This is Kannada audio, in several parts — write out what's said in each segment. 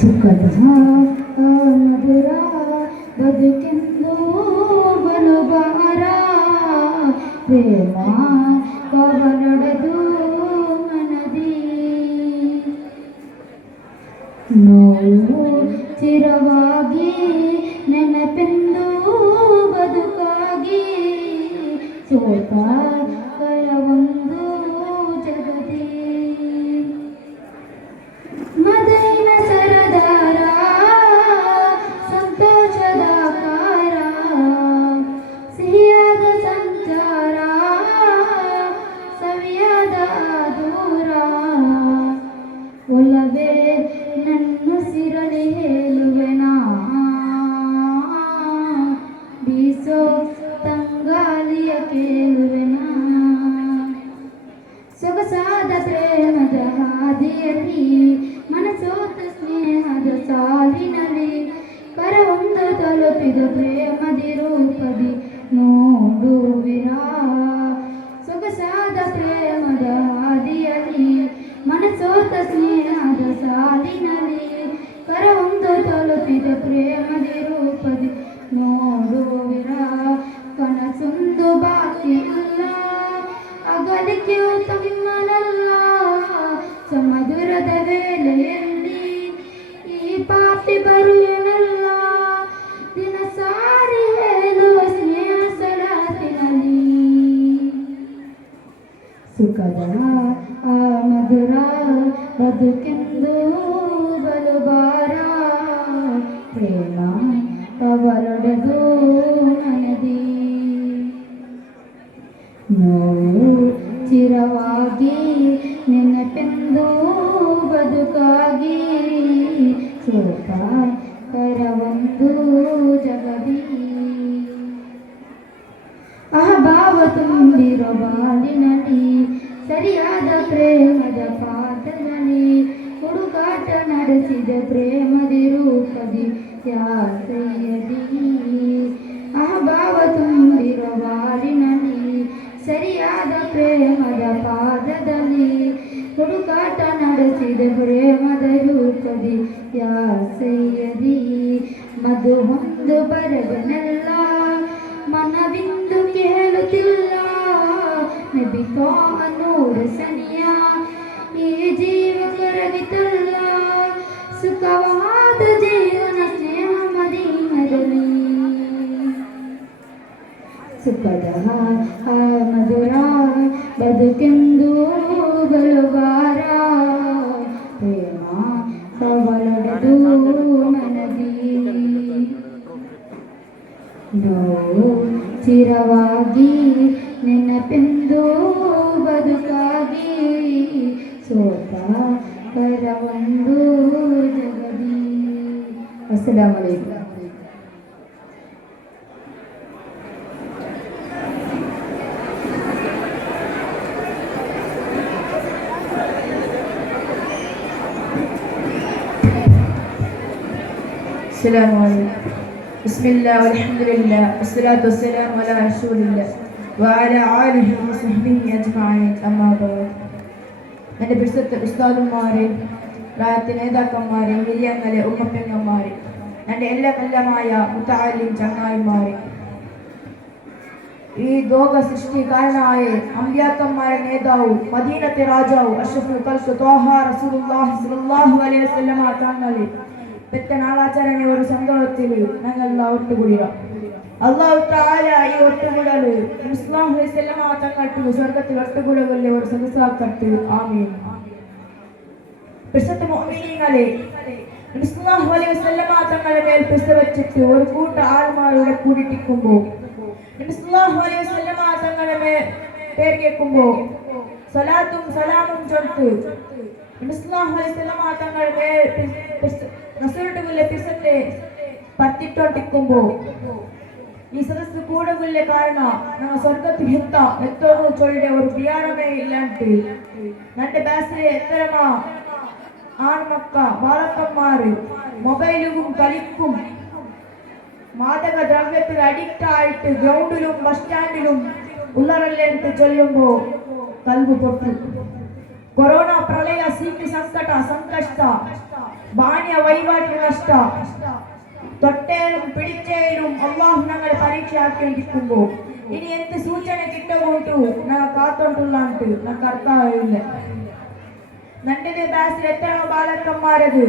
ಸುಖದ ಮಧುರ ಬದುಕೆಂದು ಬಲುಬಾರ ಪ್ರೇಮ ಕವಲೊಡೆದು ಮನದಿ ನೋವು ಚಿರವಾಗಿ ನೆನಪೆಂದು ಬದುಕಾಗಿ ಸೋತ ಕರವೊಂದು ಜಗದಿ ಮದೈನ ಸರದಾರ ಸಂತೋಷದ ಕಾರ ಸಿಹಿಯಾದ ಸಂಚಾರ ಸವಿಯಾದ ದೂರ ಒಲವೇ ನನ್ನ ಸಿರಲಿ ಹೇಳುವೆನಾ ಬೀಸೋ ತಂಗಾಲಿಯ ಕೇಳುವೆನಾ ಸೊಗಸಾದ ಪ್ರೇಮದ ಹಾದಿಯಲ್ಲಿ ಮನಸೋತ ಸ್ನೇಹದ ಸಾಲಿನಲ್ಲಿ ಕರವೊಂದು ತಲುಪಿದ ಪ್ರೇಮದಿ ರೂಪದಿ ನೋಡುವಿರಾ ಸೊಗಸಾದ ಪ್ರೇಮದ ಹಾದಿಯಲ್ಲಿ ಮನಸೋತ ಸ್ನೇಹದ ಸಾಲಿನಲ್ಲಿ ಕರವೊಂದು ತಲುಪಿದ ಪ್ರೇಮದಿ ರೂಪದಿ ನೋಡುವಿರಾ ಕನಸೊಂದು ಬಾಕಿ ಇಲ್ಲ ಅಗಲಿಕೆಯು ತಮ್ಮನಲ್ಲ ಸಮದುರದ ವೇಳೆಯಲ್ಲಿ ಈ ಪಾಪಿ ಬರುವನಲ್ಲ ದಿನ ಸಾರಿ ಹೇಳುವ ಸ್ನೇಹ ಸಲಾತಿನಲ್ಲಿ ಸುಖದ ಆ ಮಧುರ ಬದುಕೆಂದು ಬಲುಬಾರ ಪ್ರೇಮ ಕವಲೊಡೆದು ಮನದಿ ನೋವು ಚಿರವಾಗಿ ನೆನಪೆಂದು ಬದುಕಾಗಿ ಸೋತ ಕರವೊಂದು ಜಗದಿ ಅಹಭಾವ ತುಂಬಿರೋ ಬಾಳಿನಲ್ಲಿ ಸರಿಯಾದ ಪ್ರೇಮದ ಪಾಠದಲ್ಲಿ ಹುಡುಕಾಟ ನಡೆಸಿದ ಪ್ರೇಮದಿ ರೂಪದಿ ಯಾಸೆಯದಿ ಅಹಭಾವ ತುಂಬಿರೋ ಬಾಳಿನಲ್ಲಿ ಸರಿಯಾದ ಪ್ರೇಮದ ಪಾದದಲ್ಲಿ ಹುಡುಕಾಟ ನಡೆಸಿದ ಪ್ರೇಮದ ರೂಪದಿ ಯಾಸೆಯದಿ ಮಧು ಹೊಂದು ಬರಗನೆಲ್ಲ ಮನವಿಂದು ಕೇಳುತ್ತಿಲ್ಲ ನಬಿಕೋ ಅನ್ನೂರ ಸನಿಯ ಈ ಜೀವ ಕರಗಿತಲ್ಲ ಸುಖವಾದ ಜೀವನ ಸ್ನೇಹ ಮದೀನದಲ್ಲಿ ಸುಖದ ಆ ಮಧುರ ಬದುಕೆಂದು ಬಲುಬಾರ ಪ್ರೇಮ ಕವಲೊಡೆದು ಮನದಿ ನೋವು ಚಿರವಾಗಿ ನೆನಪೆಂದು ಬದುಕಾಗಿ ಸೋತ ಕರವೊಂದು ಜಗದಿ. ಅಸ್ಸಲಾಮು ಅಲೈಕುಂ. السلام عليكم. بسم الله والحمد لله والصلاة والسلام على رسول الله وعلى آله وصحبه أجمعين أما بعد. എൻ്റെ പ്രസിദ്ധ ഉസ്താദുമാരെ, പ്രായത്തിൻ്റെ നേതാക്കന്മാരെ, ഹിരിയങ്ങളെ, ഉമ്മപ്പെങ്ങന്മാരെ, എൻ്റെ എല്ലാമായ മുത്തഅല്ലിം ചങ്ങായിമാരെ, ഈ ലോക സൃഷ്ടിക്കാരനായ അമ്പിയാക്കന്മാരെ നേതാവും മദീനത്തെ രാജാവും അഷ്റഫുൽ ഖൽഖ് ത്വാഹ റസൂലുള്ളാഹി സ്വല്ലല്ലാഹു അലൈഹി വസല്ലമ തങ്ങളെ പെറ്റ നാളാചരണ ഒരു സംഭവത്തിൽ ഞങ്ങൾ ഒത്തുകൂടിയ അല്ലാഹു തആല ഈ ഒത്തുകൂടല് മുസ്ലിം വസല്ലമ തങ്ങൾക്ക് സ്വർഗ്ഗത്തിൽ ഒത്തുകൂടലിലെ ഒരു സദസ്സാക്കട്ടെ. ആമീൻ. പ്രസിദ്ധ മുഅ്മിനീങ്ങളെ, മുസ്ലിം വസല്ലമ തങ്ങളുടെ മേൽ പ്രസ്തവിച്ചിട്ട് ഒരു കൂട്ട ആൾമാരുടെ കൂടിട്ടിരിക്കുമ്പോൾ മുസ്ലിം വസല്ലമ തങ്ങളുടെ മേൽ പേര് കേൾക്കുമ്പോൾ സലാത്തും സലാമും ചൊല്ലിട്ട് മുസ്ലിം വസല്ലമ തങ്ങളുടെ മേൽ റസൂലുള്ളാഹിയുടെ പിസത്തെ പത്തിട്ടോട്ടിക്കുമ്പോൾ ಈ ಸದಸ್ಸು ಕೂಡಗುಲ್ಲೆ ಕಾರಣ ನಮ್ಮ ಸ್ವರ್ಗಕ್ಕೆ ಎತ್ತೋನು ಚೊಳ್ಳೆ ಅವರು ಬಿಯಾರಮೇ ಇಲ್ಲಂಟು ನನ್ನ ಬ್ಯಾಸರೆ ಎತ್ತರಮ ಆಣ್ಮಕ್ಕ ಬಾಲಕಮ್ಮಾರು മൊബൈലും കളിക്കും മാദക ദ്രവ്യത്തിൽ അഡിക്റ്റ് ആയിട്ട് ഗ്രൗണ്ടിലും ബസ് സ്റ്റാൻഡിലും ഉള്ളറല്ലെന്ന് ചൊല്ലുമ്പോൾ കൽബ് പൊട്ടും. ಕೊರೋನಾ ಪ್ರಳಯ ಸೀಕಿ ಸಂಕಟ ಸಂಕಷ್ಟ ബാണ്യ വൈവാഹിക നഷ്ട തൊട്ടേലും പിടിച്ചേലും അള്ളാഹു ഞങ്ങളെ പരീക്ഷയാക്കേണ്ടിരിക്കുമ്പോ ഇനി എന്ത് സൂചന കിട്ടുകൊണ്ടു ഞങ്ങൾ കാത്തോണ്ടുള്ളാണ്ട് ഞങ്ങൾക്ക് അർത്ഥമില്ല. നന്റെ ബാസിൽ എത്രയോ ബാലക്കന്മാരത്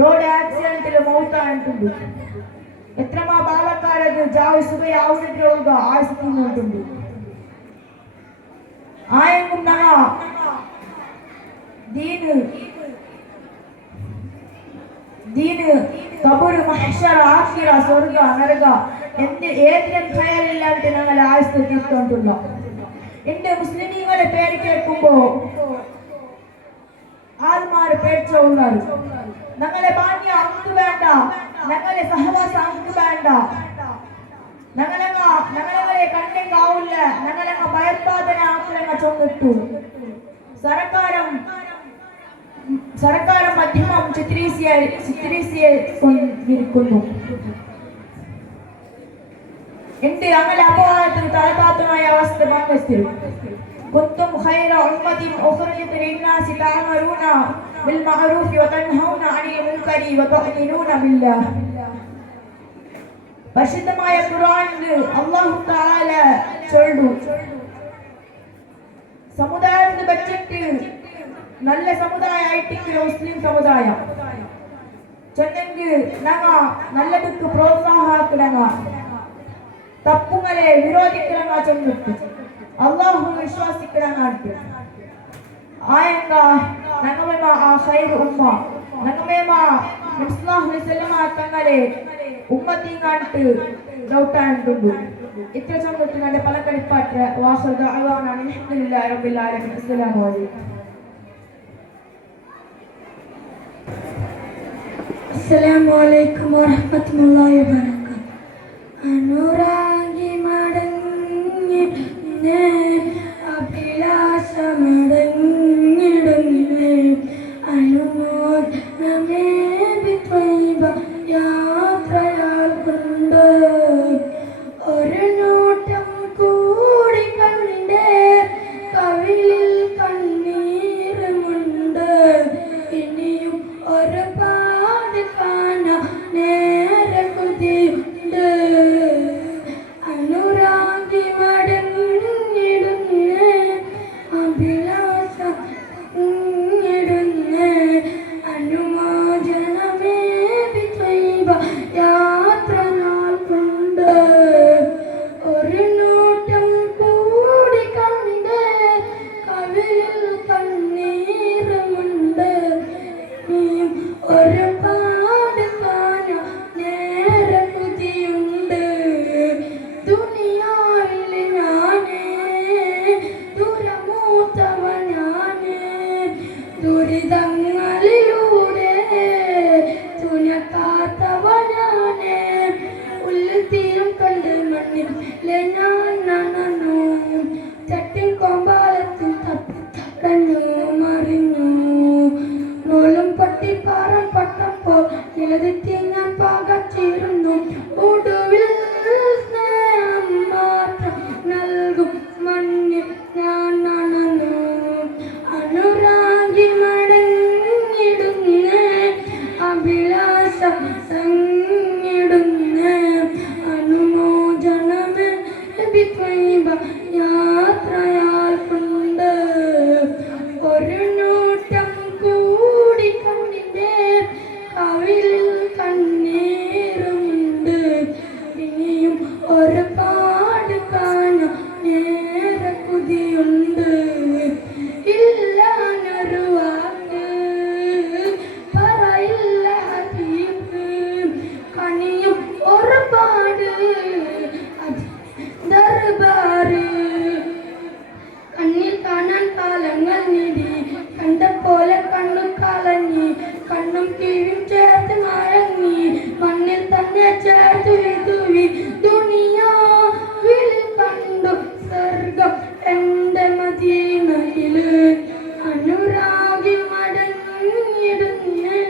റോഡ് ആക്സിഡന്റിൽ മൗത്തായിട്ടുണ്ട്. എത്രമാ ബാലക്കാരത് ജാവ് സുഖയാവുന്നതിലുള്ള ആയുസ് തിന്നുണ്ട്. ആയെങ്കും ഞങ്ങൾ ദീന് കബറ് മഹ്ശറ ആഖിറ സ്വർഗ നരക ഏതിനും ഭയമില്ലാണ്ട് ഞങ്ങൾ ആയുസ് തീർത്തോണ്ടുള്ള എന്റെ മുസ്ലിമീങ്ങളെ പേര് കേൾക്കുമ്പോ ആൾമാരെ പേടിച്ചുള്ളത്. ഞങ്ങളെ ബാണ്യ അങ്ക് വേണ്ട, ഞങ്ങളെ സഹവാസ അങ്ക് വേണ്ട, ഞങ്ങളെ കണ്ടെങ്കാവില്ല, ഞങ്ങളെ ഭയപ്പാതന ആക്കളെ ചൊന്നിട്ടു. സർക്കാരം മധ്യമം ചിത്രീകരിക്കുന്നു. എന്റെ അങ്ങനെ അപവാദത്തിന് തലതാത്തമായ അവസ്ഥ വന്നെത്തി. കുന്തും ഖൈറ ഉമ്മത്തിൻ ഉഖ്രിജത് ലിന്നാസി തഅമറൂന ബിൽ മഅറൂഫി വതൻഹൗന അനിൽ മുൻകരി വതുഅ്മിനൂന ബില്ലാഹ്. പരിശുദ്ധമായ ഖുർആനിൽ അല്ലാഹു തആല ചൊല്ലു, സമുദായത്തെ വെച്ചിട്ട് നല്ല സമുദായ ആയിട്ടില്ല മുസ്ലിം സമുദായം ചെന്നെങ്കിൽ ഞങ്ങ നല്ലതൊക്കെ പ്രോത്സാഹനക്കിടങ്ങ തപ്പുങ്ങളെ വിരോധിക്കിടങ്ങ ചെന്നിട്ട് അള്ളാഹു വിശ്വാസിക്കിടങ്ങാട്ട് ആയങ്ക ഞങ്ങമേമ ആ ഖൈർ ഉമ്മ ഞങ്ങമേമ നബി തങ്ങളെ ഉമ്മത്തിങ്ങാട്ട് ഡൗട്ടായിട്ടുണ്ട്. ഇത്ര ചൊന്നിട്ട് ഞങ്ങളുടെ പല കളിപ്പാട്ട് വാസുദ അള്ളാഹുനാണ് അൽഹംദുലില്ലാഹി റബ്ബിൽ ആലമീൻ. അസ്സലാമു അലൈക്കും. അസ്സലാമു അലൈക്കും വറഹ്മത്തുള്ളാഹി വബറകാതുഹു. അനുരാഗി മടങ്ങി അഭിലാഷമടങ്ങിടുന്നേ അനുമോദനമേ ത്വയ്ബ യാത്രയാൽ കൊണ്ട് ഒരു നോട്ടം കൂടി കണ്ണിന്റെ കവിളിൽ കണ്ണീരുമുണ്ട്. ഇനിയും ഒരുപാട് കാണാൻ നേരെ കൊതിയുണ്ട്. അനുരാഗി മടങ്ങിടുന്നേ അഭിലാഷം ഇടുന്നേ അനുമോചനമേ ത്വയ്ബ യാത്ര നാൾ കൊണ്ട് ഒരു നോട്ടം കൂടി കണ്ണിന്റെ കവിളിൽ കണ്ണീരുമുണ്ട്. ഇനിയും ഒരുപാട് കാണാൻ നേരെ കൊതിയുണ്ട്. ദുനിയാവിൽ ഞാനേ ദുരമൂത്തവനാണ്, ദുരിതങ്ങളിലൂടെ തുനക്കാത്തവനാണ്. ഉള്ളിൽ തീരും കണ്ട് മണ്ണിൽ ഞാൻ നനഞ്ഞു, ചട്ടിൻ കോമ്പാലത്തിൽ തടഞ്ഞു മറിഞ്ഞു. നൂലും പൊട്ടി പാറം പട്ടപ്പോൾ നിലതെറ്റി ഞാൻ പാകച്ചിരുന്നു. ഒടുവിൽ സ്നേഹം മാത്രം നൽകും മണ്ണിൽ ഞാൻ നനഞ്ഞു. അനുരാഗി മടങ്ങിടുന്നേ അഭിലാഷം തങ്ങിടുന്നേ അനുമോചനമേ ത്വയ്ബ യാത്രയാൽ കൊണ്ട് ഒരു നോട്ടം കൂടി കണ്ണിന്റെ കവിളിൽ കണ്ണീരുമുണ്ട്. ഇനിയും ഒരുപാട് കാണാൻ നേരെ കൊതിയുണ്ട്. ഇല്ലാനൊരു വാക്ക് പറയില്ല ഹബീബ്, കണിയും ഒരുപാട് ദർബാറ്. കണ്ണിൽ കാണാൻ കാലങ്ങൾ നീടി കണ്ട പോലെ കണ്ണു കളഞ്ഞി, കണ്ണും കീഴും ചേർത്ത് മഴങ്ങി മണ്ണിൽ തന്നെ ചേർത്ത് വിതുവി. ദുനിയാവിൽ കണ്ടു സ്വർഗം എന്റെ മദീനയില്. അനുരാഗി മടങ്ങിടുന്നേ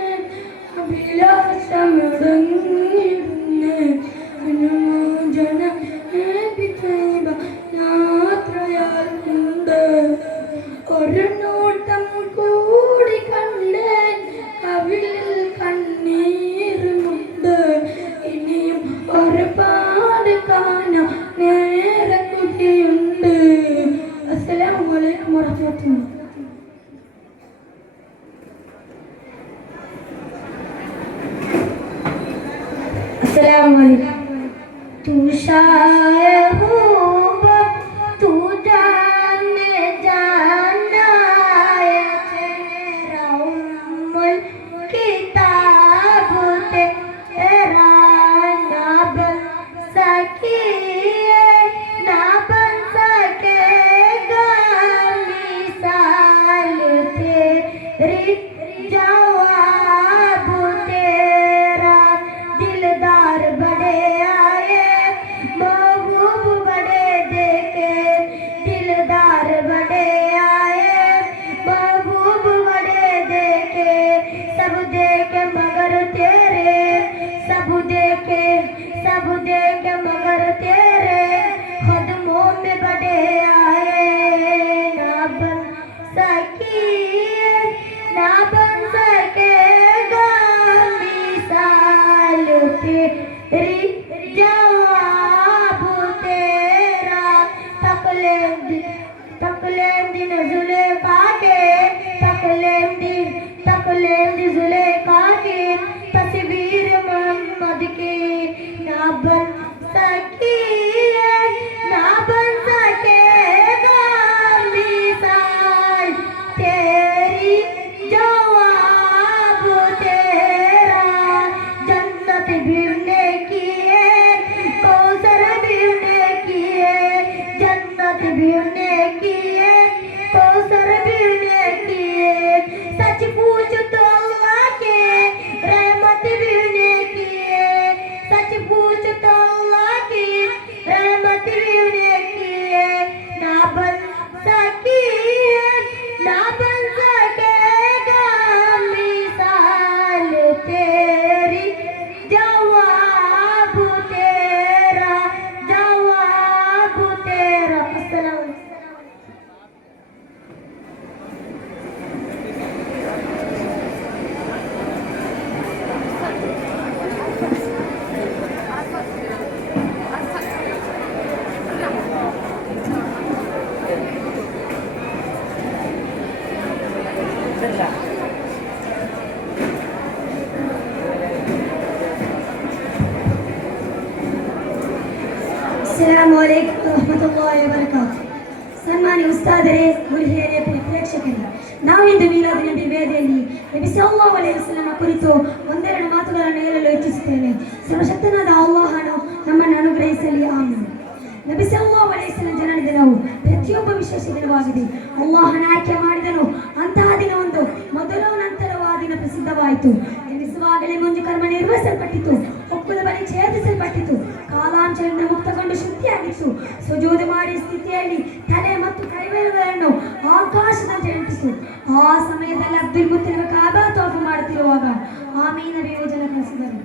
അഭിലാഷമടങ്ങിടുന്നേ അനുമോചന ത്വയ്ബ യാത്രയാൽ കൊണ്ട് ഒരു നോട്ടം अस्सलामुअलैकुम। तू शायर तू जाने जाना है तेरा उम्मुल किताब तेरा ना बन सकी ना बन सकेगा मिसाल तेरी जवाब तेरा दिलदार बड़े आए महबूब बड़े देखे दिलदार बड़े आए महबूब बड़े देखे सब देखे मगर तेरे सब देखे मगर तेरे कदमों में बड़े आए ना बन सकी ना बन सकेगा मिसाल तेरी जवाब तेरा तकलेंदी जुलेखा के तकलेंदी जुलेखा की तस्वीर मोहम्मद की ना बन सकी ना बन सकेगा मिसाल तेरी जवाब तेरा जन्नत भी ने किए कौसर भी ने किए जन्नत भी ने किए कौसर भी ने किए सच पूछ तो अल्लाह के रहमत भी ने किए सच पूछ तो अल्लाह की रहमत भी ने किए ना बन सकी ना बन सकेगा मिसाल तेरी जवाब तेरा अस्सलाम। ಅಸ್ಸಲಾಮು ಅಲೈಕುಂ ವರಹಮತುಲ್ಲಾಹಿ ವಬರಕಾತುಹು. ಸನ್ಮಾನ್ಯ ಉಸ್ತಾದರೇ, ಗುರುಹಿರಿಯರೇ, ಪ್ರೇಕ್ಷಕರೇ, ನಾವಿಂದು ಮೀಲಾದ್ ನಬಿ ವೇದಿಯಲ್ಲಿ ನಬಿ ಸಲ್ಲಲ್ಲಾಹು ಅಲೈಹಿ ವಸಲ್ಲಂ ಕುರಿತು ಒಂದೆರಡು ಮಾತುಗಳನ್ನು ಹೇಳಲು ಇಚ್ಛಿಸುತ್ತೇನೆ. ಸರ್ವಶಕ್ತನಾದ ಅಲ್ಲಾಹನು ನಮ್ಮನ್ನು ಅನುಗ್ರಹಿಸಲಿ, ಆಮೀನ್. ನಬಿ ಸಲ್ಲಲ್ಲಾಹು ಅಲೈಹಿ ವಸಲ್ಲಂ ಜನನ ದಿನವು ಪ್ರತಿಯೊಬ್ಬ ವಿಶೇಷ ದಿನವಾಗಿದೆ. ಅಲ್ಲಾಹನ ಆಯ್ಕೆ ಮಾಡಿದನು ಅಂತಹ ದಿನವೊಂದು ಮೊದಲು ನಂತರವಾದ ದಿನ ಪ್ರಸಿದ್ಧವಾಯಿತು. ಜನಿಸುವಾಗಲೇ ಮುಂಜು ಕರ್ಮ ನಿರ್ವಹಿಸಲ್ಪಟ್ಟಿತು, ಒಕ್ಕುಲ ಬಳಿ ಛೇದಿಸಲ್ಪಟ್ಟಿತು, ಕಾಲಾಂಚರದಿಂದ ಮುಕ್ತಗೊಂಡು ಶುದ್ಧಿಯಾಗಿತ್ತು. ಸುಜೂದು ಮಾಡಿ ಸ್ಥಿತಿಯಲ್ಲಿ ತಲೆ ಮತ್ತು ಕೈಬೆರಳುಗಳನ್ನು ಆಕಾಶದಂತೆ ಅಂಟಿತು. ಆ ಸಮಯದಲ್ಲಿ ಅಬ್ದುಲ್ ಮುತ್ತಲಿಬ್ ಕಾಬಾ ತೋಫು ಮಾಡುತ್ತಿರುವಾಗ ಆಮೀನ ವಿವೇಚನೆ ಕಳಿಸಿದರು.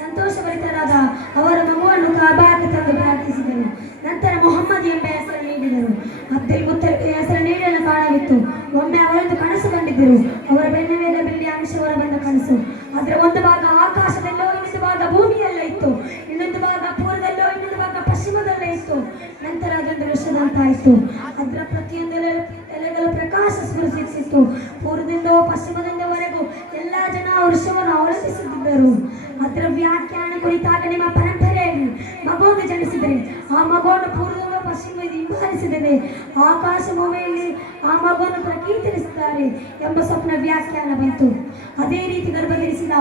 ಸಂತೋಷಭರಿತರಾದ ಅವರ ಮಗುವನ್ನು ಕಾಬಾಕ್ಕೆ ತಂದು ಪ್ರಾರ್ಥಿಸಿದರು. ನಂತರ ಮೊಹಮ್ಮದ್ ಎಂಬ ಹೆಸರು ನೀಡಿದರು. ಅಬ್ದುಲ್ ಮುತ್ತಲಿಬ್ ಹೆಸರು ನೀಡಲು ಕಾರಣವಿತ್ತು. ಒಮ್ಮೆ ಅವರೊಂದು ಕನಸು ಕಂಡಿದ್ದರು. ಅವರ ಬೆನ್ನ ಮೇಲೆ ಬೆಳ್ಳಿಯ ಅಂಶ ಹೊರ ಬಂದ ಕನಸು. ಅದರ ಒಂದು ಭಾಗ ಆಕಾಶದಲ್ಲೋ, ಇನ್ನೊಂದು ಭಾಗ ಭೂಮಿಯಲ್ಲೇ ಇತ್ತು, ಇನ್ನೊಂದು ಭಾಗ ಪೂರ್ವದಲ್ಲೋ, ಇನ್ನೊಂದು ಭಾಗ ಪಶ್ಚಿಮದಲ್ಲೇ ಇತ್ತು. ನಂತರ ಅದೊಂದು ವೃಕ್ಷದಂತಾಯಿತು. ಅದರ ಪ್ರತಿಯೊಂದು ಎಲೆಗಳು ಪ್ರಕಾಶ ಸ್ಫುರಿಸುತ್ತಿತ್ತು. ಪೂರ್ವದಿಂದ ಪಶ್ಚಿಮದಿಂದವರೆಗೂ ಎಲ್ಲ ಜನ ವೃಕ್ಷವನ್ನು ಅವಲಂಬಿಸುತ್ತಿದ್ದರು. ಅದರ ವ್ಯಾಖ್ಯಾನ ಕುರಿತಾಗ ನಿಮ್ಮ ಪರಂಪರೆಯಲ್ಲಿ ಮಗುವನ್ನು ಜನಿಸಿದರೆ ಆ ಮಗುವನ್ನು ಪೂರ್ವದಿಂದ ಪಶ್ಚಿಮದಿಂದ ಹಿಂಬಾಲಿಸಿದರೆ ಆಕಾಶ ಭೂಮಿಯಲ್ಲಿ ಆ ಮಗುವನ್ನು ಪ್ರಕೀರ್ತಿಸಿದ್ದಾರೆ ಎಂಬ ಸ್ವಪ್ನ ವ್ಯಾಖ್ಯಾನ ಬಂತು. ಅದೇ ರೀತಿ ಗರ್ಭಧರಿಸಿದ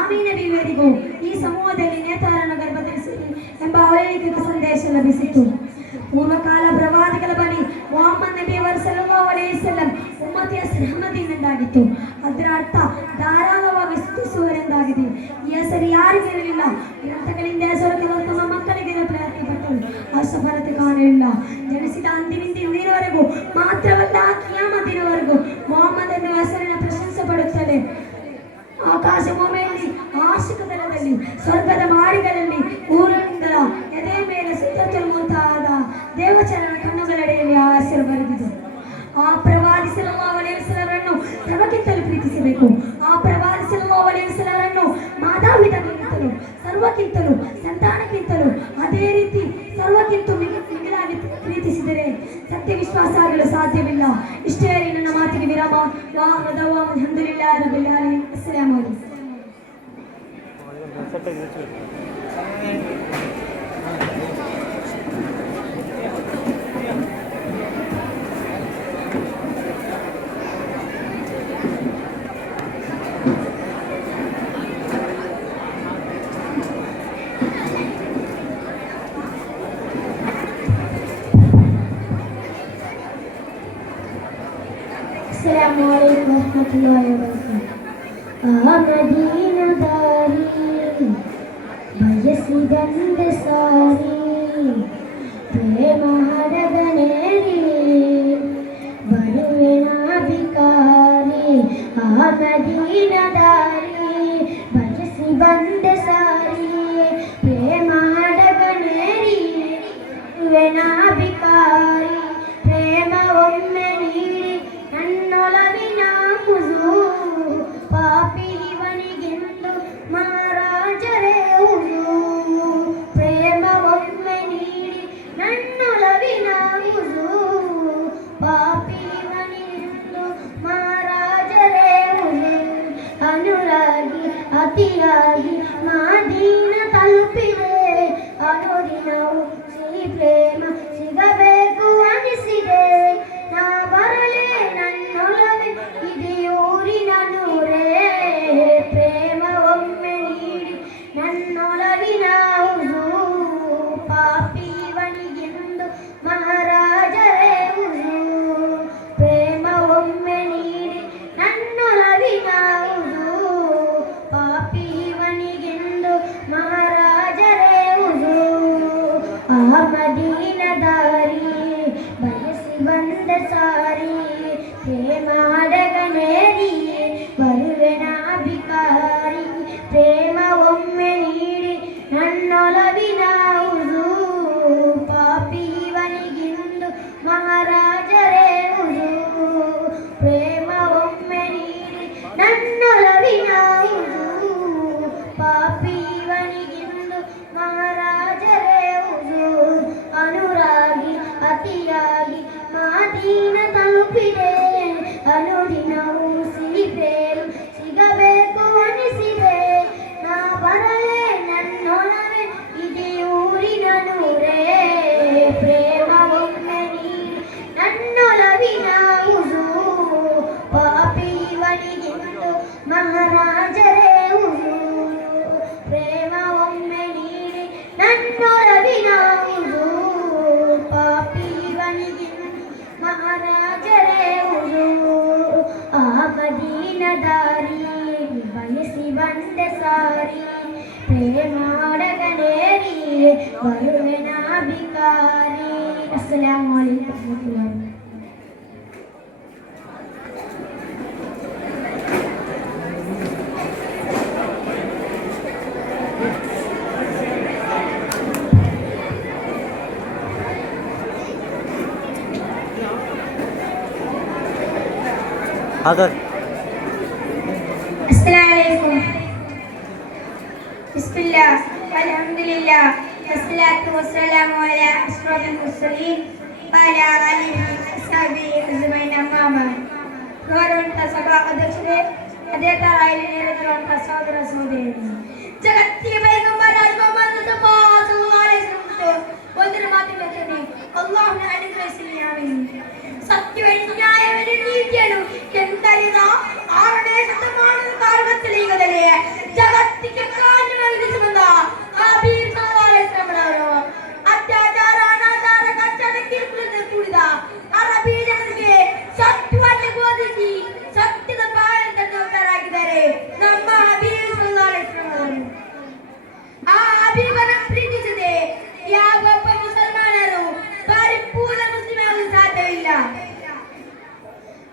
ಆಮೀನ ಬೀವಿಯರಿಗೂ ಈ ಸಮೂಹದಲ್ಲಿ ನೇತಾರನ ಗರ್ಭಧರಿಸಿರಿ ಎಂಬ ಅವಲೈಕಿಕ ಸಂದೇಶ ಲಭಿಸಿತು. ಪೂರ್ವಕಾಲ ಪ್ರವಾದಿಗಳ ಬಳಿ ಮೊಹಮ್ಮದ್ ನಬಿಯವರು ಸಲ್ಲಲ್ಲಾಹು ಅಲೈಹಿ ವಸಲ್ಲಂ ಉಮ್ಮತಿಯ ಸಹಮತಿಯಿಂದಾಗಿತ್ತು. ಅದರ ಅರ್ಥ ಧಾರಾಳವಾಗಿ ಸ್ತುತಿಸುವರೆಂದಾಗಿದೆ. ಈ ಹೆಸರು ಯಾರಿಗಿರಲಿಲ್ಲ. ಗ್ರಂಥಗಳಿಂದ ಹೆಸರು ತಮ್ಮ ಮಕ್ಕಳಿಗೆ ಪ್ರಯತ್ನ ಪಟ್ಟರು, ಆ ಸಫಲತೆ ಕಾಣಲಿಲ್ಲ. ಜನಿಸಿದ ಅಂದಿನಿಂದ ಇಂದಿನವರೆಗೂ ಮಾತ್ರವಲ್ಲ, ಕಿಯಾಮತ್ ದಿನವರೆಗೂ ಮೊಹಮ್ಮದ್ ಎನ್ನುವ ಹೆಸರಿನ ಪ್ರಶಂಸೆ ಪಡುತ್ತದೆ. ಆಕಾಶ ಭೂಮಿಯಲ್ಲಿ, ಆಶಿಕದಳದಲ್ಲಿ, ಸ್ವರ್ಗದ ಮಾಡಿಗಳಲ್ಲಿ, ಊರಿನಿಂದಲ ಎದೆಯ ಮೇಲೆ ಸುತ್ತಲು ಮುಂತಾದ ದೇವಚರಣ ಕಣ್ಣುಗಳಡೆಯಲ್ಲಿ ಆ ಹೆಸರು ಬರೆದಿದೆ. ಆ ಪ್ರವಾದಿ ಸಲ್ಲಲ್ಲಾಹು ಅಲೈಹಿ ವಸಲ್ಲಂರನ್ನು ಸರ್ವಕ್ಕಿಂತಲೂ ಪ್ರೀತಿಸಬೇಕು. ಆ ಪ್ರವಾದಿ ಸಲ್ಲಲ್ಲಾಹು ಅಲೈಹಿ ವಸಲ್ಲಂರನ್ನು ಮಾತಾಪಿತಕ್ಕಿಂತಲೂ, ಸರ್ವಕ್ಕಿಂತಲೂ, ಸಂತಾನಕ್ಕಿಂತಲೂ, ಅದೇ ರೀತಿ ಸರ್ವಕ್ಕಿಂತ ಮಿಗಿಲಾಗಿ ಪ್ರೀತಿಸಿದರೆ ಸತ್ಯ ವಿಶ್ವಾಸ ಆಗಲು ಸಾಧ್ಯವಿಲ್ಲ. ಇಷ್ಟೇ ಹೇಳಿ ನನ್ನ ಮಾತಿಗೆ ವಿರಾಮ. ಅಲ್ಹಮ್ದುಲಿಲ್ಲಾಹಿ ರಬ್ಬಿಲ್ ಆಲಮೀನ್. ಅಸ್ಸಲಾಮು ಅಲೈಕುಂ. الله وبركاته. مدينة داري ಬಯಸಿದಂತೆ ಸಾರಿ ಪ್ರೇಮ ಹಡಗನೇರಿ ಬರುವೆನ ಬಿಕಾರಿ ಆ ಮದೀನ ದಾರಿ ಬಯಸಿ ಬಂದೆ ಸಾರಿ ಪ್ರೇಮ ಹಡಗನೇರಿ ಬರುವೆನ ಬಿಕಾರಿ ಪ್ರೇಮ ಒಮ್ಮೆ ನೀಡಿ ನನ್ನೊಲವಿನ ಮುಜು ಪಾಪಿ ಇವನಿಗೆಂದು ಮಹಾರಾಜರೇ ಉಜು ಪ್ರೇಮ ಒಮ್ಮೆ ನೀಡಿ ನನ್ನೊಲವಿನ ಮುಜು ಪಾಪಿ ಇವನಿಗೆಂದು ಮಹಾರಾಜರೇ ಉಜು ಅನುರಾಗಿ ಅತಿಯಾಗಿ ಮಾದೀನ ತಲುಪಿದೆ ಅನುದಿನವು ಸಿಹಿ ಪ್ರೇಮ ಸಿಗಬೇಕು ಅನಿಸಿದೆ ನಾ ಬರಲೇ ನನ್ನೊಲವೇ ಇದೆಯೂರಿನ ನೂರೇ ಪ್ರೇಮ ಒಮ್ಮೆ ನೀಡಿ ನನ್ನೊಲವಿನ ಉಜು ಪಾಪಿ ಇವನಿಗೆಂದು ಮಹಾರಾಜರೇ ಉಜು ಪ್ರೇಮ ಒಮ್ಮೆ ನೀಡಿ ನನ್ನೊಲವಿನ ಉಜು ಪಾಪಿ ಇವನಿಗೆಂದು ಮಹಾರಾಜರೇ ಉಜು ಆ ಮದೀನ ದಾರಿ ಬಯಸಿ ಬಂದ ಸಾರಿ ಪ್ರೇಮ ಹಡಗನೇರಿ ಬರುವೆನ ಬಿಕಾರಿ ಪ್ರೇಮ ಒಮ್ಮೆ ನೀಡಿ ನನ್ನೊಲವಿನ ಉಜು ಪಾಪಿ ಇವನಿಗೆಂದು ಮಹಾರಾಜರೇ ಉಜು ಪ್ರೇಮ ಒಮ್ಮೆ ನೀಡಿ ನನ್ನೊಲವಿನ ಉಜು ಪಾಪಿ ಇವನಿಗೆಂದು ಮಹಾರಾಜರೇ ಉಜು ಅನುರಾಗಿ ಅತಿಯಾಗಿ ಮಾದೀನ ತಲುಪಿದೆ ಅನುದಿನವು ಸಿಹಿ ಪ್ರೇಮ ಸಿಗಬೇಕು ಅನಿಸಿದೆ ನಾ ಬರಲೇ ನನ್ನೊಲವೇ ಇದೆಯೂರಿನ ನೂರೇ ಪ್ರೇಮ ಒಮ್ಮೆ ನೀಡಿ ನನ್ನೊಲವಿನ ಉಜು ಪಾಪಿ ಇವನಿಗೆಂದು ಮಹಾರಾಜರೇ ಉಜು ಪ್ರೇಮ ಒಮ್ಮೆ ನೀಡಿ ನನ್ನೊಲವಿನ ಉಜು ಪಾಪಿ ಇವನಿಗೆಂದು ಮಹಾರಾಜರೇ ಉಜು ಆ ಮದೀನ ದಾರಿ ಬಯಸಿ ಬಂದೆ ಸಾರಿ ಪ್ರೇಮ ಹಡಗನೇರಿ ಬರುವೆನ ಬಿಕಾರಿ. ಅಸ್ಸಲಾಮು ಅಲೈಕುಂ ವರಹಮತುಲ್ಲಾಹಿ. السلام عليكم. بسم الله والحمد لله والصلاة والسلام على أشرف المرسلين وعلى آله وصحبه أجمعين أما بعد. ಗೌರವಾನ್ವಿತ ಸಭಾ ಅಧ್ಯಕ್ಷರೇ, ಅದೇ ತರ ಇಲ್ಲಿ ನೆರೆದಿರುವಂತಹ ಸಹೋದರ ಸಹೋದರಿಯರೇ, ಜಗತ್ತಿಗೆ ಪೈಗಂಬರ್ ಮೊಹಮ್ಮದ್ ಒಂದರ ಮಾತಿನ ಅಲ್ಲಾಹ್ನ ಅನುಗ್ರಹಿಸಲಿ ಆಮೀನ್. ಸತ್ಯವನ್ನು ನ್ಯಾಯವನ್ನು ನೀತಿಯನ್ನು ಕೆಂದರಿದ 6ನೇ ಶತಮಾನದ ಕಾಲಘಟ್ಟದಲ್ಲಿ ಜಗತ್ತಿಗೆ ಕಾರಣವಾಗಿಸಿ ಬಂದ ಹಬೀಬ್ ಸಲ್ಲಲ್ಲಾಹು ಅಲೈಹಿ ವಸಲ್ಲಂ ಅವರು ಅತ್ಯಾಚಾರ ಅನಾಚಾರ ಕಚ್ಚಡ ಕಿರುಕುಳದಿಂದ ಕೂಡಿದ ಅರಬಿ ಜನರಿಗೆ ಸತ್ಯವನ್ನು ಬೋಧಿಸಿ ಸತ್ಯದ ಕಾರಣ ತಂದವರಾಗಿದ್ದಾರೆ ನಮ್ಮ ಹಬೀಬ್ ಸಲ್ಲಲ್ಲಾಹು ಅಲೈಹಿ ವಸಲ್ಲಂ ಅವರು. ಆ ಹಬೀಬನ ಪ್ರೀತಿಸದೆ ಯಾವೊಬ್ಬ ಮುಸಲ್ಮಾನರು ಪರಿಪೂರ್ಣ ಮುಸ್ಲಿಂ ಆಗಲು ಸಾಧ್ಯವಿಲ್ಲ.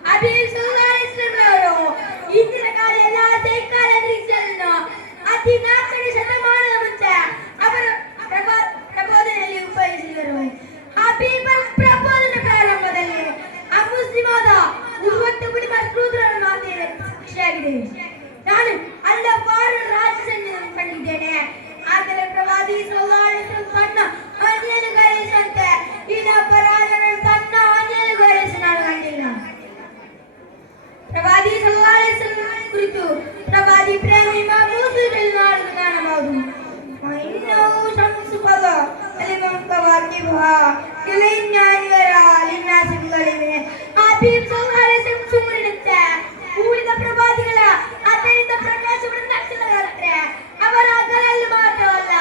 ಹಬೀಬ್ ಸಲ್ಲಲ್ಲಾಹು ಅಲೈಹಿ ವಸಲ್ಲಂ ಅವರು ಇಂದಿನ ಕಾಲ ಎಲ್ಲ ಸೈಕಾಲ ದೃಶ್ಯವನ್ನು 14ನೇ ಶತಮಾನದ ಮುಂಚೆ ಅವರ ಪ್ರಬೋಧನೆಯಲ್ಲಿ ಉಪಯೋಗಿಸಿದರು. ಹಬೀಬನ ಪ್ರಬೋಧನೆ ಪ್ರಾರಂಭದಲ್ಲಿ ಅಮುಸ್ಲಿಮಾದ 30 ಕುಟುಂಬ ಶೂದ್ರರನ್ನು ಮಾತೆಯ ಸಾಕ್ಷಿಯಾಗಿದೆ. ನಾನು ಹಲವಾರು ರಾಜ್ಯಗಳನ್ನು ಕಂಡಿದ್ದೇನೆ, ಆದರೆ ಪ್ರವಾದಿ ಸಲ್ಲಲ್ಲಾಹು ಅಲೈಹಿ ವಸಲ್ಲಂ ತನ್ನ ಆಜ್ಞೆಯನ್ನು ಗೌರವಿಸುವಂತೆ ಇನ್ನೊಬ್ಬ ರಾಜನನ್ನು ತನ್ನ ಆಜ್ಞೆಯನ್ನು ಗೌರವಿಸಿ ನಾನು ಕಂಡಿಲ್ಲ. ಪ್ರವಾದಿ ಸಲ್ಲಲ್ಲಾಹು ಅಲೈಹಿ ವಸಲ್ಲಂ ಕುರಿತು ಪ್ರವಾದಿ ಪ್ರೇಮಿ ಇಮಾಮ್ ಮುಸ್ಲಿಮ್ ನಾಡು ಕಾಣಬಹುದು. ಇನ್ನವು ಶಂಸು ಪದ ಅಲಿಮಂಕ ವಾಕಿಬುಹಾ ಕಿಲೈನ್ಯಾನಿವರ ಲಿನ್ನಾಸಿಗಳಿವೆ. ಹಬೀಬ್ ಸಲ್ಲಲ್ಲಾಹು ಅಲೈಹಿ ವಸಲ್ಲಂ ಸೂರ್ಯನಂತೆ ಉಳಿದ ಪ್ರವಾದಿಗಳ ಅದರಿಂದ ಪ್ರಕಾಶವನ್ನು ನಕ್ಷತ್ರಗಳಂತೆ ಅವರ ಹಗಲಲ್ಲಿ ಮಾತ್ರವಲ್ಲ,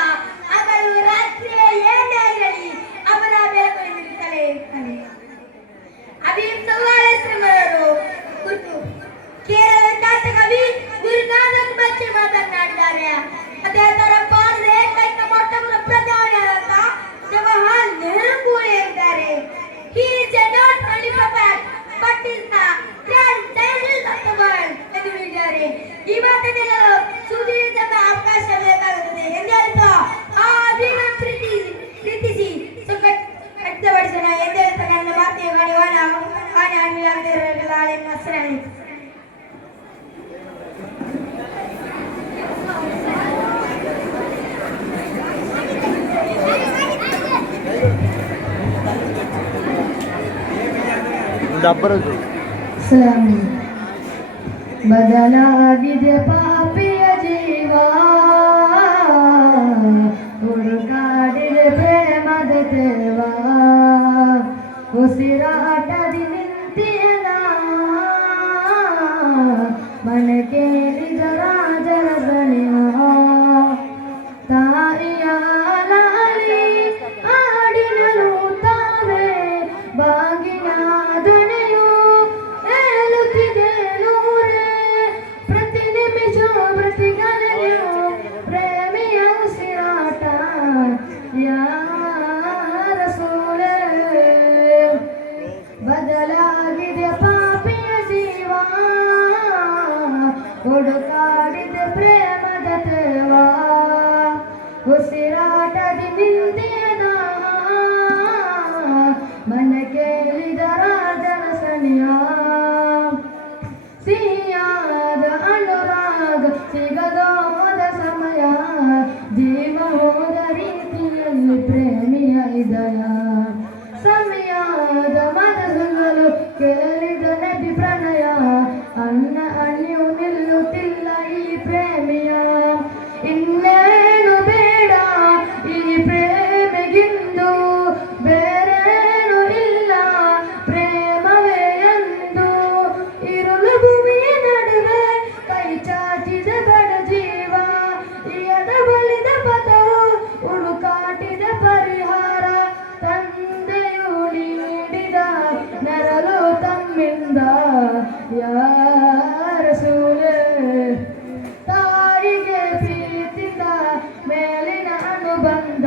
ಹಗಲು ರಾತ್ರಿ ಏನೇ ಇರಲಿ ಅವರ ಬೆಳಕು ಇರುತ್ತಲೇ ಇರುತ್ತದೆ. ಹಬೀಬ್ ಸಲ್ಲಲ್ಲಾಹು ಅಲೈಹಿ ವಸಲ್ಲಂ ಅವರು ಕುರಿತು ಕೇರಳ ಭಾಷೆ ಮಾತನಾಡಿದ್ದಾರೆ. ಅದೇ ತರ ಭಾರತದ ಏಕೈಕ ಮೊಟ್ಟ ಮೊದಲ ಪ್ರಧಾನಿಯಾದ ಜವಾಹರ್ಲಾಲ್ ನೆಹರು ಕೂಡ ಹೇಳಿದ್ದಾರೆ. He is not only prophet but is the grand scientist of the world ಎಂದು ಹೇಳಿದ್ದಾರೆ. ಈ ಮಾತನ್ನೆಲ್ಲ ಸುದೀರ್ಘ ಅವಕಾಶ ಬೇಕಾಗುತ್ತದೆ ಎಂದರ್ಥ. ಆ ಅಭಿಮಾನ ಪ್ರೀತಿಸಿ ವ್ಯಕ್ತಪಡಿಸೋಣ ಎಂದರ್ಥ. ನನ್ನ ಮಾತಿಗೆ ಗಣಿವಾನ ಹೆಸರಲ್ಲಿ ಬದಲಾಗಿದೆ ಪಾಪಿಯ ಜೀವ, ಹುಡುಕಾಡಿದೆ ಪ್ರೇಮದ ದೇವ, ಉಸಿರಾಟದಿ ನಿಂತಿಯದ ಮನ ಕೇಳಿದ ರಾಜರ ದಣಿಯ, ತಾಯಿಯ ಲಾಲಿ ಹಾಡಿನಲು ತಾವೇ ಬಾಗಿನ ದಣಿಯು ಹೇಳುತ್ತಿದೆ ನೂರೇ, ಪ್ರತಿ ನಿಮಿಷ ಪ್ರತಿ ಗಣನೆಯು ಪ್ರೇಮಿಯ ಉಸಿರಾಟ ಯಾರ ಸೂಳೆ. ಬದಲಾಗಿದೆ ಪಾಪಿಯ ಜೀವ, ಹುಡುಕಾಡಿದೆ ಪ್ರೇಮದ ದೇವ, ಉಸಿರಾಟದಿ ನಿಂತಿಯದ ಮನ ಕೇಳಿದ ರಾಜನ ಸಣಿಯ, ಸಿಹಿಯಾದ ಅನುರಾಗ ಸಿಗದೋ ಹೋದ ಸಮಯ, ಜೀವ ಹೋದ ರೀತಿಯಲ್ಲಿ ಪ್ರೇಮಿಯ ಇದಯ, ಸಮಯದ ಮನಸ್ಸುಗಳು ಕೇಳಿದ ನದಿ ಪ್ರಣಯ, ಅನ್ನ ಅಣಿಯು ನಿಲ್ಲುತ್ತಿಲ್ಲ ಈ ಪ್ರೇಮಿಯ, ಇನ್ನೇನು ಬೇಡ ಈ ಪ್ರೇಮಿಗಿಂದು, ಬೇರೇನು ಇಲ್ಲ ಪ್ರೇಮವೇ ಎಂದು, ಇರುಳು ಭೂಮಿಯ ನಡುವೆ ಕೈ ಚಾಚಿದ ಬಡ ಜೀವ, ಇಯದ ಬಲಿದ ಪದವು ಹುಡುಕಾಟಿದ ಪರಿಹಾರ, ತಂದೆಯು ನೀಡಿದ ನೆರಳು ತಮ್ಮಿಂದ ಯಾರ ಸೂಲೆ, ತಾಯಿಗೆ ಪ್ರೀತಿದ ಮೇಲಿನ ಅನುಬಂಧ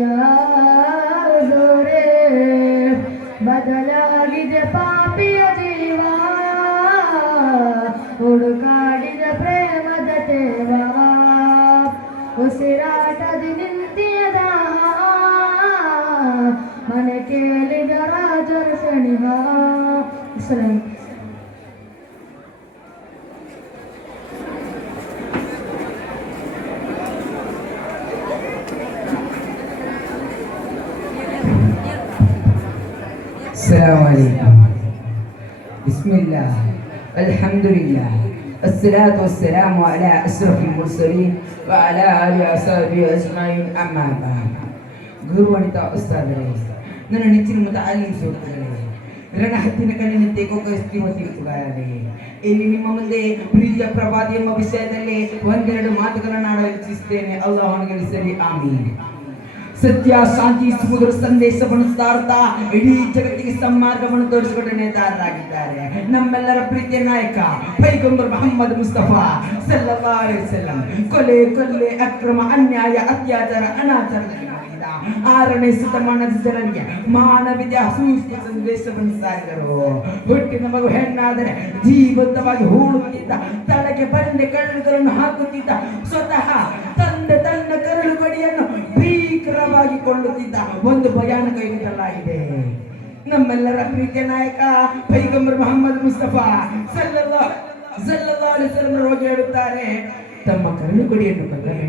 ಯಾರ ದೊರೆ. ಬದಲಾಗಿದೆ ಪಾಪಿಯ ಜೀವ, ಹುಡುಕಾಡಿದ ಪ್ರೇಮದ ದೇವ, ಉಸಿರಾಟದಿ ನಿಂತಿಯದ ಮನ ಕೇಳಿದ ರಾಜರ ಸಣಿಹ. السلام عليكم. بسم الله الحمد لله الصلاة والسلام على أشرف المرسلين وعلى آله وصحبه أجمعين أما بعد. ಗುರುವಣಿತ ಉಸ್ತಾದರೇ, ನನ್ನ ನೆಚ್ಚಿನ ಮುತಅಲ್ಲಿಮ್ ಸುಹೃತ್ತುಗಳೇ, ನನ್ನ ಹತ್ತಿನ ಕಣ್ಣಿನಂತೆ ಕೋಕಸ್ತಿಮ ತೀರ್ಥುಗಾರರೇ, ಇಲ್ಲಿ ನಿಮ್ಮ ಮುಂದೆ ಪ್ರೀತಿಯ ಪ್ರವಾದಿ ಎಂಬ ವಿಷಯದಲ್ಲಿ ಒಂದೆರಡು ಮಾತುಗಳನ್ನು ಆಡಲು ಇಚ್ಛಿಸುತ್ತೇನೆ. ಅಲ್ಲಾಹನಿಗೆ ಸರಿ ಆಮೀನ್. ಸತ್ಯ ಶಾಂತಿ ಸುಮಧುರ ಸಂದೇಶವನ್ನು ಸಾರುತ್ತಾ ಇಡೀ ಜಗತ್ತಿಗೆ ಸನ್ಮಾರ್ಗವನ್ನು ತೋರಿಸಿಕೊಟ್ಟ ನೇತಾರರಾಗಿದ್ದಾರೆ ನಮ್ಮೆಲ್ಲರ ಪ್ರೀತಿಯ ನಾಯಕ ಪೈಗಂಬರ್ ಮೊಹಮ್ಮದ್ ಮುಸ್ತಫಾ ಸಲ್ಲಲ್ಲಾಹು ಅಲೈಹಿ ವಸಲ್ಲಂ. ಕೊಲೆ ಅಕ್ರಮ ಅನ್ಯಾಯ ಅತ್ಯಾಚಾರ ಅನಾಚಾರದಲ್ಲಿ 6ನೇ ಶತಮಾನದ ಜನರಿಗೆ ಮಾನವೀಯ ಸೂಕ್ಷ್ಮ ಸಂದೇಶವನ್ನು ಸಾರಿದರು. ಹುಟ್ಟಿನ ಮಗು ಹೆಣ್ಣಾದರೆ ಜೀವಂತವಾಗಿ ಹೂಳುತ್ತಿದ್ದ, ತಲೆಗೆ ಬಂಡೆ ಕರಳುಗಳನ್ನು ಹಾಕುತ್ತಿದ್ದ, ಸ್ವತಃ ತಂದೆ ತನ್ನ ಕರಳು ಗಡಿಯನ್ನು ಭೀಕರವಾಗಿ ಕೊಳ್ಳುತ್ತಿದ್ದ ಒಂದು ಭಯಾನಕ ಯುಗದಲ್ಲಾಗಿದೆ. ನಮ್ಮೆಲ್ಲರ ಪ್ರೀತಿಯ ನಾಯಕ ಪೈಗಂಬರ್ ಮೊಹಮ್ಮದ್ ಮುಸ್ತಫಾ ಸಲ್ಲಲ್ಲಾಹು ಅಲೈಹಿ ವಸಲ್ಲಂ ರೋಗಿ ಹೇಳುತ್ತಾರೆ, ತಮ್ಮ ಕರಳು ಗಡಿಯನ್ನು ಬದಲಾಡಿ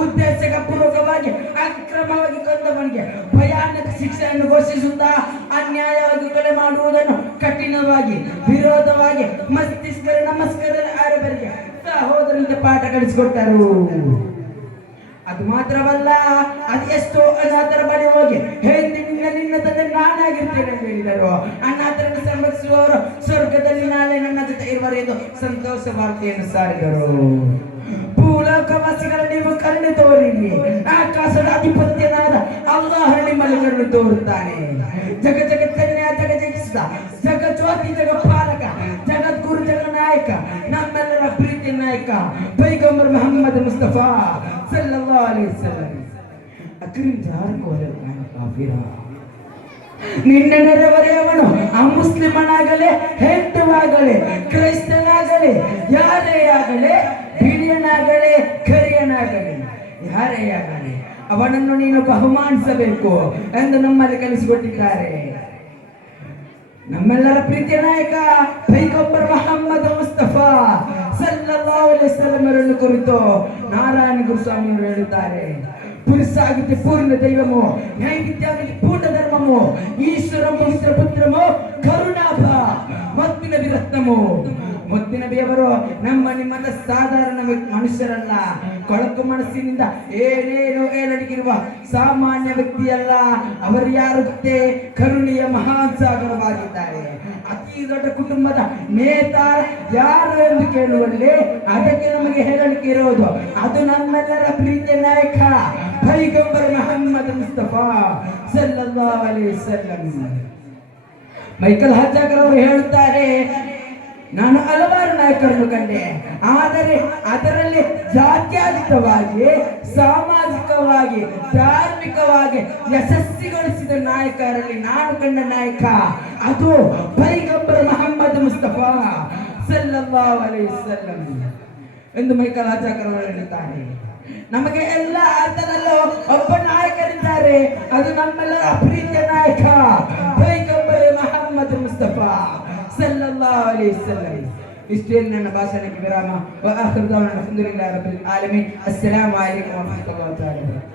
ಉದ್ದೇಶಪೂರ್ವಕವಾಗಿ ಅಕ್ರಮವಾಗಿ ಕೊಂದವನಿಗೆ ಭಯಾನಕ ಶಿಕ್ಷೆಯನ್ನು ಘೋಷಿಸುತ್ತಾ ಅನ್ಯಾಯವಾಗಿ ಕೊಲೆ ಮಾಡುವುದನ್ನು ಕಠಿಣವಾಗಿ ವಿರೋಧವಾಗಿ ಮಸ್ತಿಷ್ಕರ ನಮಸ್ಕಾರದಲ್ಲಿ ಆರಬರಿಗೆ ಸಹೋದರನಿಗೆ ಪಾಠ ಕಲಿಸಿಕೊಟ್ಟರು. ಅದು ಮಾತ್ರವಲ್ಲ, ಅದೆಷ್ಟೋ ಅನಾಥರ ಬಳಿ ಹೋಗಿ ನಿನ್ನ ತಂದೆ ನಾನಾಗಿರ್ತೇನೆ ಅಂತ ಹೇಳಿದರು. ಅನಾಥರನ್ನು ಸಂರಕ್ಷಿಸುವವರು ಸ್ವರ್ಗದಲ್ಲಿ ನಾಳೆ ನನ್ನ ಜೊತೆ ಇರುವರೆಂದು ಸಂತೋಷ ವಾರ್ತೆಯನ್ನು ಸಾರಿದರು. ಭೂಲೋಕವಾಸಿಗಳ ನೀವು ಕರುಣೆ ತೋರಿರಿ, ಆಕಾಶದ ಅಧಿಪತ್ಯನಾದ ಅಲ್ಲಾಹ್ ನಿಮ್ಮಲ್ಲಿ ಕರುಣೆ ತೋರುತ್ತಾನೆ. ಜಗತ್ತನ್ನೇ ಜಗಜಿಗಿಸಿದ ಜಗಜ್ಯೋತಿ ಜಗಪಾಲಕ ಪೈಗಂಬರ್ ಮೊಹಮ್ಮದ್ ಮುಸ್ತಫಾ ಸಲ್ಲಲ್ಲಾಹು ಅಲೈಹಿ ವಸಲ್ಲಂ ಅಕ್ರಮ್ ಜಾರಕೋರೆ ಕಾಫಿರ ನಿನ್ನ ನೆರೆಹೊರೆಯವನು ಅಮುಸ್ಲಿಮನಾಗಲೇ ಹಿಂದುವಾಗಲೇ ಕ್ರೈಸ್ತನಾಗಲೇ ಯಾರೇ ಆಗಲೇ ಬಿಳಿಯನಾಗಲೇ ಕರಿಯನಾಗಲೇ ಯಾರೇ ಆಗಲಿ ಅವನನ್ನು ನೀನು ಬಹುಮಾನಿಸಬೇಕು ಎಂದು ನಮ್ಮಲ್ಲಿ ಕಲಿಸಿಕೊಟ್ಟಿದ್ದಾರೆ. ನಮ್ಮೆಲ್ಲರ ಪ್ರೀತಿಯ ನಾಯಕ ಪೈಗಂಬರ್ ಮೊಹಮ್ಮದ್ ಮುಸ್ತಫಾ ಸಲ್ಲಲ್ಲಾಹು ಅಲೈಹಿ ವಸಲ್ಲಂ ಅವರನ್ನು ಕುರಿತು ನಾರಾಯಣ ಗುರುಸ್ವಾಮಿಯವರು ಹೇಳುತ್ತಾರೆ, పురుషాగితే పూర్ణ దైవము, నైవిద్యానికి పూర్ణ ధర్మము, ఈశ్వరం పవిత్ర పుత్రము, కరుణాభ ಮುತ್ತಿನ ನಬಿ ರತ್ನಮು. ಮುತ್ತಿನ ನಬಿಯವರು ನಮ್ಮ ನಿಮ್ಮಂತ ಸಾಧಾರಣ ಮನುಷ್ಯರಲ್ಲ, ಕೊಳಕು ಮನಸ್ಸಿನಿಂದ ಏನೇನೋ ಏಳಡಿಗಿರುವ ಸಾಮಾನ್ಯ ವ್ಯಕ್ತಿಯಲ್ಲ. ಅವರು ಯಾರು ಗೊತ್ತೇ? ಕರುಣೆಯ ಮಹಾನ್ ಸಾಗರವಾಗಿದ್ದಾರೆ. ಅತಿ ದೊಡ್ಡ ಕುಟುಂಬದ ನೇತಾರ ಯಾರು ಎಂದು ಕೇಳುವಲ್ಲಿ ಅದಕ್ಕೆ ನಮಗೆ ಹೇಳಲಿಕ್ಕೆ ಇರೋದು ಅದು ನಮ್ಮೆಲ್ಲರ ಪ್ರೀತಿಯ ನಾಯಕ ಪೈಗಂಬರ್ ಮೊಹಮ್ಮದ್ ಮುಸ್ತಫಾ ಸಲ್ಲಲ್ಲಾಹು ಅಲೈಹಿ ವಸಲ್ಲಂ. ಮೈಕಲ್ ಹಜ್ಜಾಕರ್ ಅವರು ಹೇಳುತ್ತಾರೆ, ನಾನು ಹಲವಾರು ನಾಯಕರನ್ನು ಕಂಡೆ, ಆದರೆ ಅದರಲ್ಲಿ ಜಾತ್ಯತೀತವಾಗಿ ಸಾಮಾಜಿಕವಾಗಿ ಧಾರ್ಮಿಕವಾಗಿ ಯಶಸ್ವಿಗೊಳಿಸಿದ ನಾಯಕರಲ್ಲಿ ನಾನು ಕಂಡ ನಾಯಕ ಅದು ಪೈಗಂಬರ್ ಮೊಹಮ್ಮದ್ ಮುಸ್ತಫಾ ಸಲ್ಲಲ್ಲಾಹು ಅಲೈಹಿ ವಸಲ್ಲಂ ಎಂದು ಮೈಕಲ್ ಹಜ್ಜಾಕರ್ ಅವರು ಹೇಳುತ್ತಾರೆ. ನಮಗೆ ಎಲ್ಲ ಅರ್ಥದಲ್ಲೂ ಒಬ್ಬ ನಾಯಕರಿದ್ದಾರೆ, ಅದು ನಮ್ಮೆಲ್ಲರ ಪ್ರೀತಿಯ ನಾಯಕ ಪೈಗಂಬರ್ ಮೊಹಮ್ಮದ್ ಮುಸ್ತಫಾ ಸಲ್ಲಲ್ಲಾಹು ಅಲೈಹಿ ವಸಲ್ಲಂ. ಇಷ್ಟೇ ನನ್ನ ಭಾಷಣಕ್ಕೆ ವಿರಾಮ. ವ ಆಖಿರು ದಅವಾನಾ ಅಲ್ಹಮ್ದುಲಿಲ್ಲಾಹಿ ರಬ್ಬಿಲ್ ಆಲಮೀನ್. ಅಸ್ಸಲಾಮು ಅಲೈಕುಂ ವ ರಹಮತುಲ್ಲಾಹಿ ವ ಬರಕಾತುಹು.